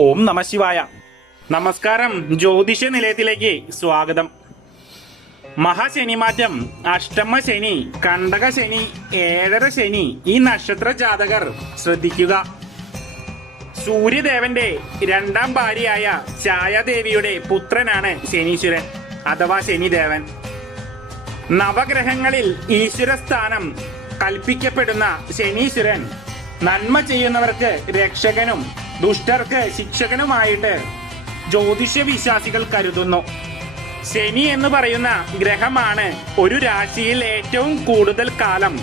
ഓം നമഃശിവായ. നമസ്കാരം. ജ്യോതിഷ നിലയത്തിലേക്ക് സ്വാഗതം. മഹാശനിമാറ്റം, അഷ്ടമ ശനി, കണ്ടക ശനി, ഏഴര ശനി ഈ നക്ഷത്ര ജാതകർ ശ്രദ്ധിക്കുക. സൂര്യദേവന്റെ രണ്ടാം ഭാര്യയായ ഛായാദേവിയുടെ പുത്രനാണ് ശനീശ്വരൻ അഥവാ ശനിദേവൻ. നവഗ്രഹങ്ങളിൽ ഈശ്വരസ്ഥാനം കൽപ്പിക്കപ്പെടുന്ന ശനീശ്വരൻ നന്മ ചെയ്യുന്നവർക്ക് രക്ഷകനും ദുഷ്ടർക്ക് ശിക്ഷകനുമായിട്ട് ജ്യോതിഷ വിശ്വാസികൾ കരുതുന്നു. ശനി എന്ന് പറയുന്ന ഗ്രഹമാണ് ഒരു രാശിയിൽ ഏറ്റവും കൂടുതൽ കാലം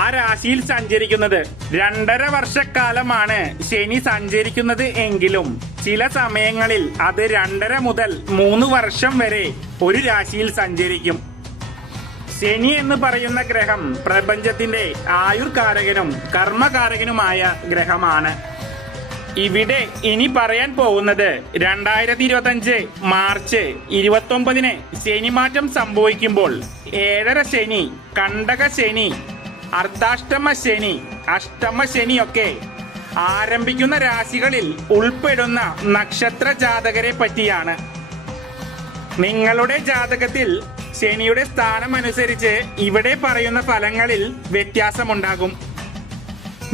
ആ രാശിയിൽ സഞ്ചരിക്കുന്നത്. 2.5 വർഷക്കാലമാണ് ശനി സഞ്ചരിക്കുന്നത് എങ്കിലും ചില സമയങ്ങളിൽ അത് 2.5 മുതൽ 3 വർഷം വരെ ഒരു രാശിയിൽ സഞ്ചരിക്കും. ശനി എന്ന് പറയുന്ന ഗ്രഹം പ്രപഞ്ചത്തിന്റെ ആയുർകാരകനും കർമ്മകാരകനുമായ ഗ്രഹമാണ്. ഇവിടെ ഇനി പറയാൻ പോകുന്നത് 2025 മാർച്ച് 29 ശനിമാറ്റം സംഭവിക്കുമ്പോൾ ഏഴര ശനി, കണ്ടക ശനി, അർദ്ധാഷ്ടമ ശനി, അഷ്ടമ ശനിയൊക്കെ ആരംഭിക്കുന്ന രാശികളിൽ ഉൾപ്പെടുന്ന നക്ഷത്ര ജാതകരെ പറ്റിയാണ്. നിങ്ങളുടെ ജാതകത്തിൽ ശനിയുടെ സ്ഥാനം അനുസരിച്ച് ഇവിടെ പറയുന്ന ഫലങ്ങളിൽ വ്യത്യാസമുണ്ടാകും.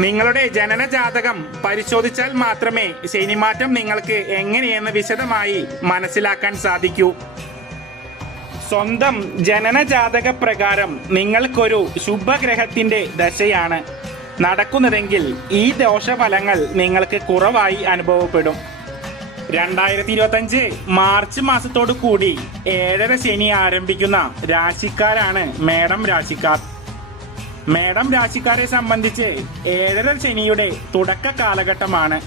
നിങ്ങളുടെ ജനന ജാതകം പരിശോധിച്ചാൽ മാത്രമേ ശനിമാറ്റം നിങ്ങൾക്ക് എങ്ങനെയെന്ന് വിശദമായി മനസ്സിലാക്കാൻ സാധിക്കൂ. സ്വന്തം ജനന ജാതക പ്രകാരം നിങ്ങൾക്കൊരു ശുഭഗ്രഹത്തിന്റെ ദശയാണ് നടക്കുന്നതെങ്കിൽ ഈ ദോഷഫലങ്ങൾ നിങ്ങൾക്ക് കുറവായി അനുഭവപ്പെടും. 2025 മാർച്ച് മാസത്തോടു കൂടി ഏഴര ശനി ആരംഭിക്കുന്ന രാശിക്കാരാണ് മേടം രാശിക്കാർ. മേടം രാശിക്കാരെ സംബന്ധിച്ച് ഏഴര ശനിയുടെ തുടക്ക കാലഘട്ടമാണ്.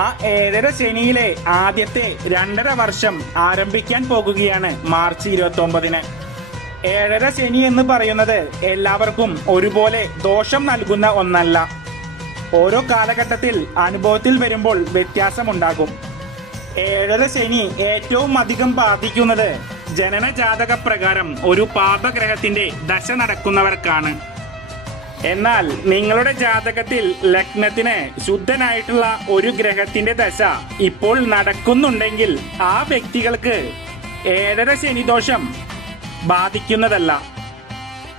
ആ ഏഴര ശനിയിലെ ആദ്യത്തെ 2.5 വർഷം ആരംഭിക്കാൻ പോകുകയാണ് മാർച്ച് 29. ഏഴര ശനി എന്ന് പറയുന്നത് എല്ലാവർക്കും ഒരുപോലെ ദോഷം നൽകുന്ന ഒന്നല്ല. ഓരോ കാലഘട്ടത്തിൽ അനുഭവത്തിൽ വരുമ്പോൾ വ്യത്യാസമുണ്ടാകും. ഏഴര ശനി ഏറ്റവും അധികം ബാധിക്കുന്നത് ജനന ജാതക പ്രകാരം ഒരു പാപഗ്രഹത്തിന്റെ ദശ നടക്കുന്നവർക്കാണ്. എന്നാൽ നിങ്ങളുടെ ജാതകത്തിൽ ലഗ്നത്തിന് ശുദ്ധനായിട്ടുള്ള ഒരു ഗ്രഹത്തിന്റെ ദശ ഇപ്പോൾ നടക്കുന്നുണ്ടെങ്കിൽ ആ വ്യക്തികൾക്ക് ഏഴര ശനിദോഷം ബാധിക്കുന്നതല്ല.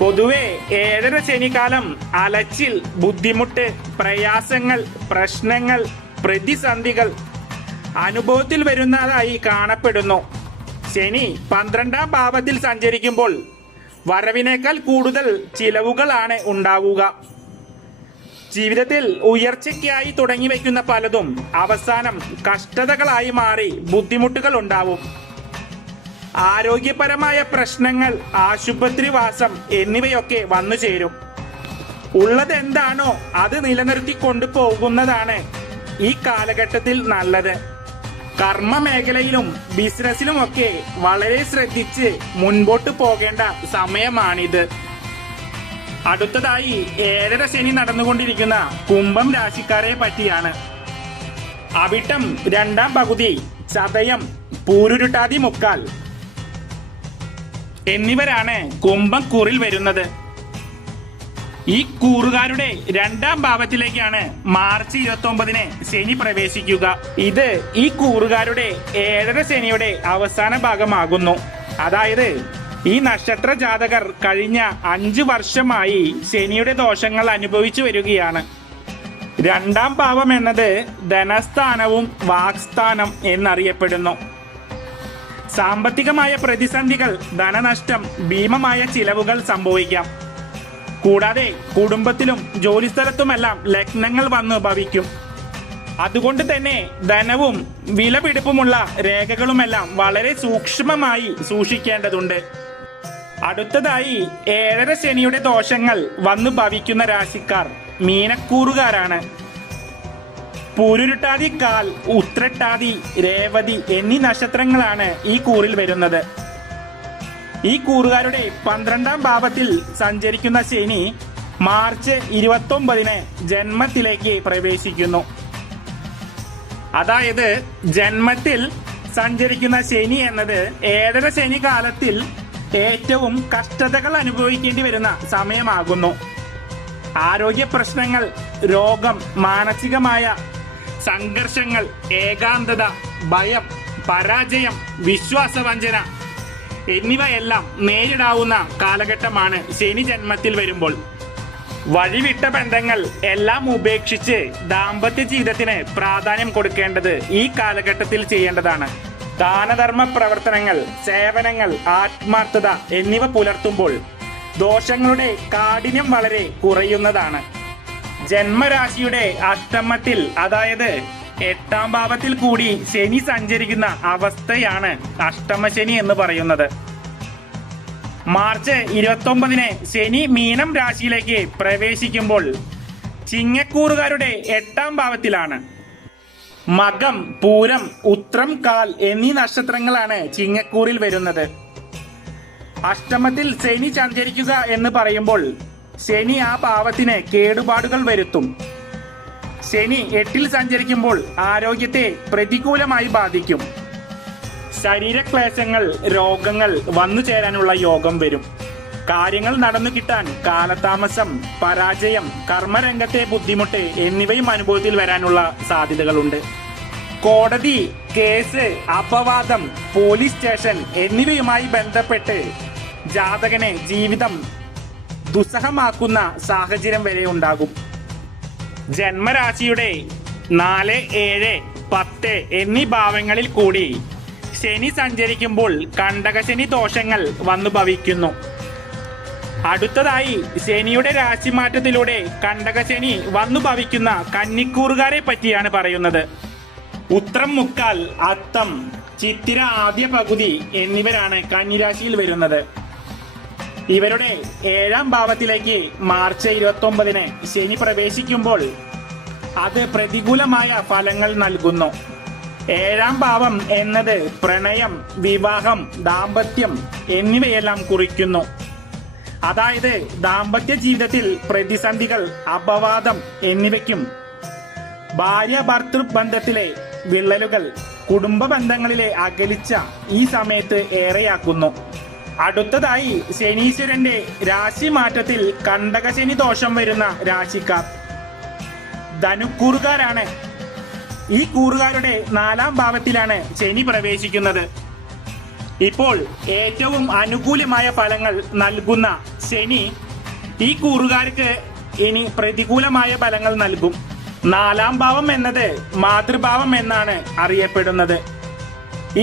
പൊതുവെ ഏഴര ശനികാലം അലച്ചിൽ, ബുദ്ധിമുട്ട്, പ്രയാസങ്ങൾ, പ്രശ്നങ്ങൾ, പ്രതിസന്ധികൾ അനുഭവത്തിൽ വരുന്നതായി കാണപ്പെടുന്നു. ശനി 12ാം ഭാവത്തിൽ സഞ്ചരിക്കുമ്പോൾ വരവിനേക്കാൾ കൂടുതൽ ചിലവുകളാണ് ഉണ്ടാവുക. ജീവിതത്തിൽ ഉയർച്ചയ്ക്കായി തുടങ്ങി വയ്ക്കുന്ന പലതും അവസാനം കഷ്ടതകളായി മാറി ബുദ്ധിമുട്ടുകൾ ഉണ്ടാവും. ആരോഗ്യപരമായ പ്രശ്നങ്ങൾ, ആശുപത്രിവാസം എന്നിവയൊക്കെ വന്നു ചേരും. ഉള്ളത് എന്താണോ അത് നിലനിർത്തി കൊണ്ടുപോകുന്നതാണ് ഈ കാലഘട്ടത്തിൽ നല്ലത്. കർമ്മ മേഖലയിലും ബിസിനസ്സിലുമൊക്കെ വളരെ ശ്രദ്ധിച്ച് മുൻപോട്ട് പോകേണ്ട സമയമാണിത്. അടുത്തതായി ഏഴര ശനി നടന്നുകൊണ്ടിരിക്കുന്ന കുംഭം രാശിക്കാരെ പറ്റിയാണ്. അവിട്ടം 2ാം പകുതി, ചതയം, പൂരുരുട്ടാതി മുക്കാൽ എന്നിവരാണ് കുംഭക്കൂറിൽ വരുന്നത്. ഈ കൂറുകാരുടെ 2ാം ഭാവത്തിലേക്കാണ് മാർച്ച് 29 ശനി പ്രവേശിക്കുക. ഇത് ഈ കൂറുകാരുടെ ഏഴര ശനിയുടെ അവസാന ഭാഗമാകുന്നു. അതായത് ഈ നക്ഷത്ര ജാതകർ കഴിഞ്ഞ 5 വർഷമായി ശനിയുടെ ദോഷങ്ങൾ അനുഭവിച്ചു വരികയാണ്. 2ാം ഭാവം എന്നത് ധനസ്ഥാനവും വാക്സ്ഥാനം എന്നറിയപ്പെടുന്നു. സാമ്പത്തികമായ പ്രതിസന്ധികൾ, ധനനഷ്ടം, ഭീമമായ ചിലവുകൾ സംഭവിക്കാം. കൂടാതെ കുടുംബത്തിലും ജോലിസ്ഥലത്തുമെല്ലാം ലഗ്നങ്ങൾ വന്ന് ഭവിക്കും. അതുകൊണ്ട് തന്നെ ധനവും വിലപിടിപ്പുമുള്ള രേഖകളുമെല്ലാം വളരെ സൂക്ഷ്മമായി സൂക്ഷിക്കേണ്ടതുണ്ട്. അടുത്തതായി ഏഴര ശനിയുടെ ദോഷങ്ങൾ വന്നു ഭവിക്കുന്ന രാശിക്കാർ മീനക്കൂറുകാരാണ്. പൂരുരുട്ടാതി കാൽ, ഉത്രട്ടാതി, രേവതി എന്നീ നക്ഷത്രങ്ങളാണ് ഈ കൂറിൽ വരുന്നത്. ഈ കൂറുകാരുടെ 12ാം ഭാവത്തിൽ സഞ്ചരിക്കുന്ന ശനി മാർച്ച് 29 ജന്മത്തിലേക്ക് പ്രവേശിക്കുന്നു. അതായത് ജന്മത്തിൽ സഞ്ചരിക്കുന്ന ശനി എന്നത് ഏഴര ശനി കാലത്തിൽ ഏറ്റവും കഷ്ടതകൾ അനുഭവിക്കേണ്ടി വരുന്ന സമയമാകുന്നു. ആരോഗ്യ പ്രശ്നങ്ങൾ, രോഗം, മാനസികമായ സംഘർഷങ്ങൾ, ഏകാന്തത, ഭയം, പരാജയം, വിശ്വാസവഞ്ചന എന്നിവയെല്ലാം നേരിടാവുന്ന കാലഘട്ടമാണ് ശനി ജന്മത്തിൽ വരുമ്പോൾ. വഴിവിട്ട ബന്ധങ്ങൾ എല്ലാം ഉപേക്ഷിച്ച് ദാമ്പത്യ ജീവിതത്തിന് പ്രാധാന്യം കൊടുക്കേണ്ടത് ഈ കാലഘട്ടത്തിൽ ചെയ്യേണ്ടതാണ്. ദാനധർമ്മ പ്രവർത്തനങ്ങൾ, സേവനങ്ങൾ, ആത്മാർത്ഥത എന്നിവ പുലർത്തുമ്പോൾ ദോഷങ്ങളുടെ കാഠിന്യം വളരെ കുറയുന്നതാണ്. ജന്മരാശിയുടെ അഷ്ടമത്തിൽ, അതായത് 8ാം ഭാവത്തിൽ കൂടി ശനി സഞ്ചരിക്കുന്ന അവസ്ഥയാണ് അഷ്ടമശനി എന്ന് പറയുന്നത്. മാർച്ച് 29-ന് ശനി മീനം രാശിയിലേക്ക് പ്രവേശിക്കുമ്പോൾ ചിങ്ങക്കൂറുകാരുടെ 8ാം ഭാവത്തിലാണ്. മകം, പൂരം, ഉത്രം, കാൽ എന്നീ നക്ഷത്രങ്ങളാണ് ചിങ്ങക്കൂറിൽ വരുന്നത്. അഷ്ടമത്തിൽ ശനി സഞ്ചരിക്കുക എന്ന് പറയുമ്പോൾ ശനി ആ ഭാവത്തിന് കേടുപാടുകൾ വരുത്തും. ശനി 8-ൽ സഞ്ചരിക്കുമ്പോൾ ആരോഗ്യത്തെ പ്രതികൂലമായി ബാധിക്കും. ശരീരക്ലേശങ്ങൾ, രോഗങ്ങൾ വന്നു ചേരാനുള്ള യോഗം വരും. കാര്യങ്ങൾ നടന്നു കിട്ടാൻ കാലതാമസം, പരാജയം, കർമ്മരംഗത്തെ ബുദ്ധിമുട്ട് എന്നിവയും അനുഭവത്തിൽ വരാനുള്ള സാധ്യതകളുണ്ട്. കോടതി കേസ്, അപവാദം, പോലീസ് സ്റ്റേഷൻ എന്നിവയുമായി ബന്ധപ്പെട്ട് ജാതകനെ ജീവിതം ദുസ്സഹമാക്കുന്ന സാഹചര്യം വരെ ഉണ്ടാകും. ജന്മരാശിയുടെ 4, 7, 10 എന്നീ ഭാവങ്ങളിൽ കൂടി ശനി സഞ്ചരിക്കുമ്പോൾ കണ്ടകശനി ദോഷങ്ങൾ വന്നു ഭവിക്കുന്നു. അടുത്തതായി ശനിയുടെ രാശിമാറ്റത്തിലൂടെ കണ്ടകശനി വന്നു ഭവിക്കുന്ന കന്നിക്കൂറുകാരെ പറ്റിയാണ് പറയുന്നത്. ഉത്രം മുക്കാൽ, അത്തം, ചിത്തിര ആദ്യ പകുതി എന്നിവരാണ് കന്നിരാശിയിൽ വരുന്നത്. ഇവരുടെ 7ാം ഭാവത്തിലേക്ക് മാർച്ച് 29-ന് ശനി പ്രവേശിക്കുമ്പോൾ അത് പ്രതികൂലമായ ഫലങ്ങൾ നൽകുന്നു. 7ാം ഭാവം എന്നത് പ്രണയം, വിവാഹം, ദാമ്പത്യം എന്നിവയെല്ലാം കുറിക്കുന്നു. അതായത് ദാമ്പത്യ ജീവിതത്തിൽ പ്രതിസന്ധികൾ, അപവാദം എന്നിവയ്ക്കും ഭാര്യ ഭർത്തൃ ബന്ധത്തിലെ വിള്ളലുകൾ, കുടുംബ ബന്ധങ്ങളിലെ അകലിച്ച ഈ സമയത്ത് ഏറെയാക്കുന്നു. അടുത്തതായി ശനീശ്വരന്റെ രാശി മാറ്റത്തിൽ കണ്ടകശനി ദോഷം വരുന്ന രാശിക്കാർ ധനുക്കൂറുകാരാണ്. ഈ കൂറുകാരുടെ 4ാം ഭാവത്തിലാണ് ശനി പ്രവേശിക്കുന്നത്. ഇപ്പോൾ ഏറ്റവും അനുകൂലമായ ഫലങ്ങൾ നൽകുന്ന ശനി ഈ കൂറുകാർക്ക് ഇനി പ്രതികൂലമായ ഫലങ്ങൾ നൽകും. 4ാം ഭാവം എന്നത് മാതൃഭാവം എന്നാണ് അറിയപ്പെടുന്നത്.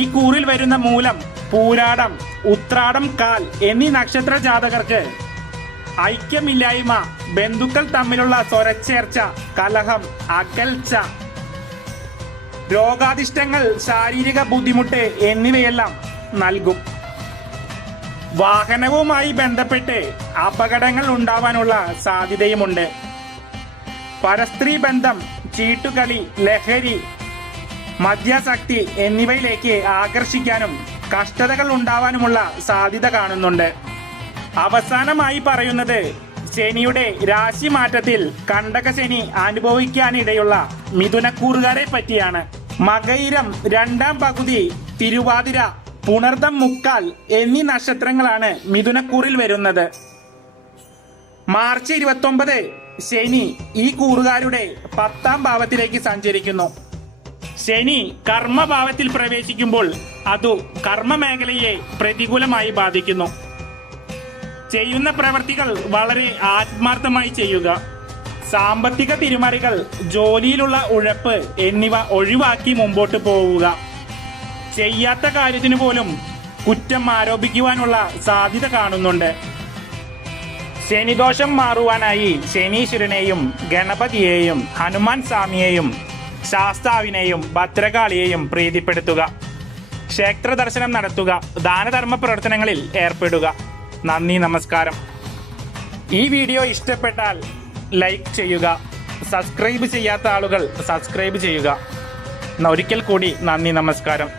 ഈ കൂറിൽ വരുന്ന മൂലം, പൂരാടം, ഉത്രാടം, കാൽ എന്നീ നക്ഷത്ര ജാതകർക്ക് ഐക്യമില്ലായ്മ, ബന്ധുക്കൾ തമ്മിലുള്ള സ്വരച്ചേർച്ച, കലഹം, അകൽച്ച, രോഗാധിഷ്ഠങ്ങൾ, ശാരീരിക ബുദ്ധിമുട്ട് എന്നിവയെല്ലാം നൽകും. വാഹനവുമായി ബന്ധപ്പെട്ട് അപകടങ്ങൾ ഉണ്ടാവാനുള്ള സാധ്യതയുമുണ്ട്. പരസ്ത്രീ ബന്ധം, ചീട്ടുകളി, ലഹരി, മദ്യാസക്തി എന്നിവയിലേക്ക് ആകർഷിക്കാനും കഷ്ടതകൾ ഉണ്ടാവാനുമുള്ള സാധ്യത കാണുന്നുണ്ട്. അവസാനമായി പറയുന്നത് ശനിയുടെ രാശി മാറ്റത്തിൽ കണ്ടകശനി അനുഭവിക്കാനിടയുള്ള മിഥുനക്കൂറുകാരെ പറ്റിയാണ്. മകയിരം 2ാം പകുതി, തിരുവാതിര, പുണർദം മുക്കാൽ എന്നീ നക്ഷത്രങ്ങളാണ് മിഥുനക്കൂറിൽ വരുന്നത്. മാർച്ച് 29 ശനി ഈ കൂറുകാരുടെ 10ാം ഭാവത്തിലേക്ക് സഞ്ചരിക്കുന്നു. ശനി കർമ്മഭാവത്തിൽ പ്രവേശിക്കുമ്പോൾ അത് കർമ്മ മേഖലയെ പ്രതികൂലമായി ബാധിക്കുന്നു. ചെയ്യുന്ന പ്രവർത്തികൾ വളരെ ആത്മാർത്ഥമായി ചെയ്യുക. സാമ്പത്തിക തിരിമറികൾ, ജോലിയിലുള്ള ഉഴപ്പ് എന്നിവ ഒഴിവാക്കി മുമ്പോട്ട് പോവുക. ചെയ്യാത്ത കാര്യത്തിന് പോലും കുറ്റം ആരോപിക്കുവാനുള്ള സാധ്യത കാണുന്നുണ്ട്. ശനിദോഷം മാറുവാനായി ശനീശ്വരനെയും ഗണപതിയെയും ഹനുമാൻ സ്വാമിയെയും ശാസ്താവിനെയും ഭദ്രകാളിയെയും പ്രീതിപ്പെടുത്തുക. ക്ഷേത്ര ദർശനം നടത്തുക. ദാനധർമ്മ പ്രവർത്തനങ്ങളിൽ ഏർപ്പെടുക. നന്ദി, നമസ്കാരം. ഈ വീഡിയോ ഇഷ്ടപ്പെട്ടാൽ ലൈക്ക് ചെയ്യുക. സബ്സ്ക്രൈബ് ചെയ്യാത്ത ആളുകൾ സബ്സ്ക്രൈബ് ചെയ്യുക. ഒരിക്കൽ കൂടി നന്ദി, നമസ്കാരം.